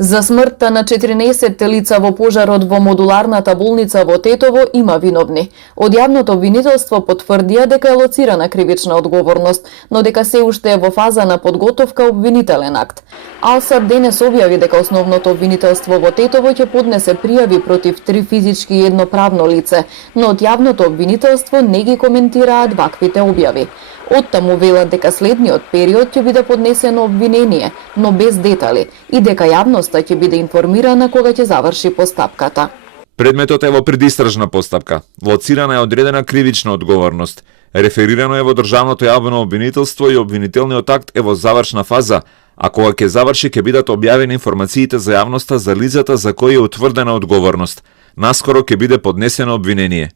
За смртта на 14 лица во пожарот во модуларната болница во Тетово има виновни. Од јавното обвинителство потврдија дека е лоцирана кривична одговорност, но дека се уште е во фаза на подготовка обвинителен акт. Алсат денес објави дека основното обвинителство во Тетово ќе поднесе пријави против 3 физички и едно правно лице, но од јавното обвинителство не ги коментираат ваквите објави. Оттаму велат дека следниот период ќе биде поднесено обвинение, но без детали, и дека јавноста ќе биде информирана кога ќе заврши постапката. Предметот е во предистражна постапка. Лоцирана е одредена кривична одговорност. Реферирано е во државното јавно обвинителство и обвинителниот акт е во завршна фаза, а кога ќе заврши ќе бидат објавени информациите за јавноста за лицата за кои е утврдена одговорност. Наскоро ќе биде поднесено обвинение.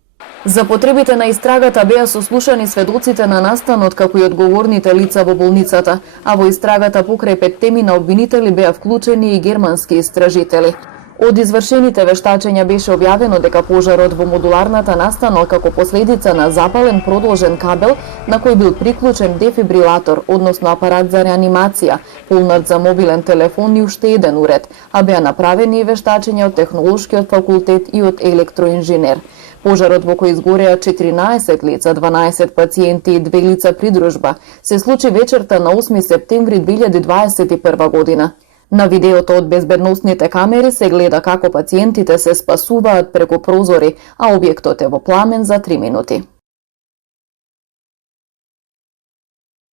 За потребите на истрагата беа сослушани сведоците на настанот како и одговорните лица во болницата, а во истрагата покрај 5 на обвинители беа вклучени и германски истражители. Од извршените вештачења беше објавено дека пожарот во модуларната настанал како последица на запален продолжен кабел на кој бил приклучен дефибрилатор, односно апарат за реанимација, полнат за мобилен телефон и уште еден уред, а беа направени и вештачења од Технолошкиот факултет и од електроинженер. Пожарот во кој изгореа 14 лица, 12 пациенти и 2 лица придружба се случи вечерта на 8 септември 2021 година. На видеото од безбедносните камери се гледа како пациентите се спасуваат преку прозори, а објектот е во пламен за 3 минути.